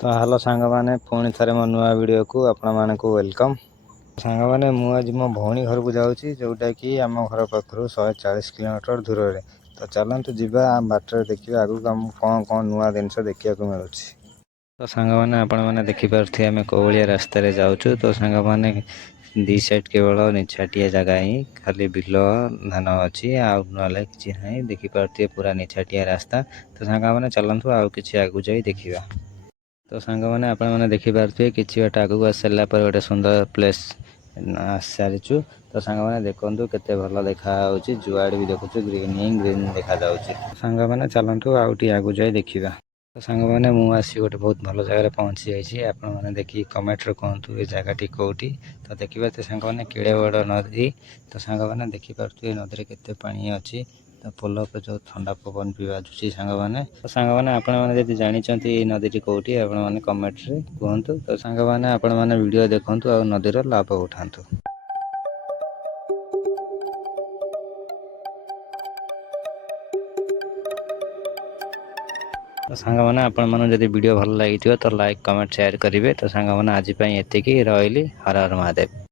ତ ହ୍ୟାଲୋ ସାଙ୍ଗମାନେ, ପୁଣି ଥରେ ମୋ ନୂଆ ଭିଡ଼ିଓକୁ ଆପଣମାନଙ୍କୁ ୱେଲକମ୍। ସାଙ୍ଗମାନେ, ମୁଁ ଆଜି ମୋ ଭଉଣୀ ଘରକୁ ଯାଉଛି, ଯେଉଁଟାକି ଆମ ଘର ପାଖରୁ 140 କିଲୋମିଟର ଦୂରରେ। ତ ଚାଲନ୍ତୁ ଯିବା, ବାଟରେ ଦେଖିବା ଆଗକୁ ଆମକୁ କ'ଣ ନୂଆ ଜିନିଷ ଦେଖିବାକୁ ମିଳୁଛି। ତ ସାଙ୍ଗମାନେ, ଆପଣମାନେ ଦେଖିପାରୁଥିବେ ଆମେ କୋଉଭଳିଆ ରାସ୍ତାରେ ଯାଉଛୁ। ତ ସାଙ୍ଗମାନେ, ଦି ସାଇଡ୍ କେବଳ ନିଛାଟିଆ ଜାଗା ହିଁ, ଖାଲି ବିଲ ଧାନ ଅଛି, ଆଉ ନହେଲେ କିଛି ନାହିଁ। ଦେଖିପାରୁଥିବେ ପୁରା ନିଛାଟିଆ ରାସ୍ତା। ତ ସାଙ୍ଗମାନେ ଚାଲନ୍ତୁ ଆଉ କିଛି ଆଗକୁ ଯାଇ ଦେଖିବା। ତ ସାଙ୍ଗମାନେ, ଆପଣମାନେ ଦେଖିପାରୁଥିବେ କିଛି ବାଟ ଆଗକୁ ଆସିସାରିଲା ପରେ ଗୋଟେ ସୁନ୍ଦର ପ୍ଲେସ୍ ଆସିସାରିଛୁ। ତ ସାଙ୍ଗମାନେ ଦେଖନ୍ତୁ କେତେ ଭଲ ଦେଖାଯାଉଛି। ଯୁଆଡ଼େ ବି ଦେଖୁଛୁ ଗ୍ରୀନ୍ ହିଁ ଗ୍ରୀନ୍ ଦେଖାଯାଉଛି। ସାଙ୍ଗମାନେ ଚାଲନ୍ତୁ ଆଉ ଟିକେ ଆଗକୁ ଯାଇ ଦେଖିବା। ତ ସାଙ୍ଗମାନେ, ମୁଁ ଆସି ଗୋଟେ ବହୁତ ଭଲ ଜାଗାରେ ପହଞ୍ଚି ଯାଇଛି। ଆପଣମାନେ ଦେଖିକି କମେଣ୍ଟରେ କୁହନ୍ତୁ ଏ ଜାଗାଟି କେଉଁଠି। ତ ଦେଖିପାରୁଥିବେ ସାଙ୍ଗମାନେ, କେଡ଼େ ବଡ଼ ନଦୀ। ତ ସାଙ୍ଗମାନେ ଦେଖିପାରୁଥିବେ ନଦୀରେ କେତେ ପାଣି ଅଛି। ତ ପୋଲ ଉପରେ ଯେଉଁ ଥଣ୍ଡା ପବନ ବି ବାଜୁଛି ସାଙ୍ଗମାନେ। ତ ସାଙ୍ଗମାନେ, ଆପଣମାନେ ଯଦି ଜାଣିଛନ୍ତି ଏଇ ନଦୀଟି କେଉଁଠି, ଆପଣମାନେ କମେଣ୍ଟରେ କୁହନ୍ତୁ। ତ ସାଙ୍ଗମାନେ, ଆପଣମାନେ ଭିଡ଼ିଓ ଦେଖନ୍ତୁ ଆଉ ନଦୀର ଲାଭ ଉଠାନ୍ତୁ। ତ ସାଙ୍ଗମାନେ, ଆପଣମାନଙ୍କୁ ଯଦି ଭିଡ଼ିଓ ଭଲ ଲାଗିଥିବ ତ ଲାଇକ୍, କମେଣ୍ଟ, ସେୟାର କରିବେ। ତ ସାଙ୍ଗମାନେ, ଆଜି ପାଇଁ ଏତିକି, ରହିଲି। ହର ହର ମହାଦେବ।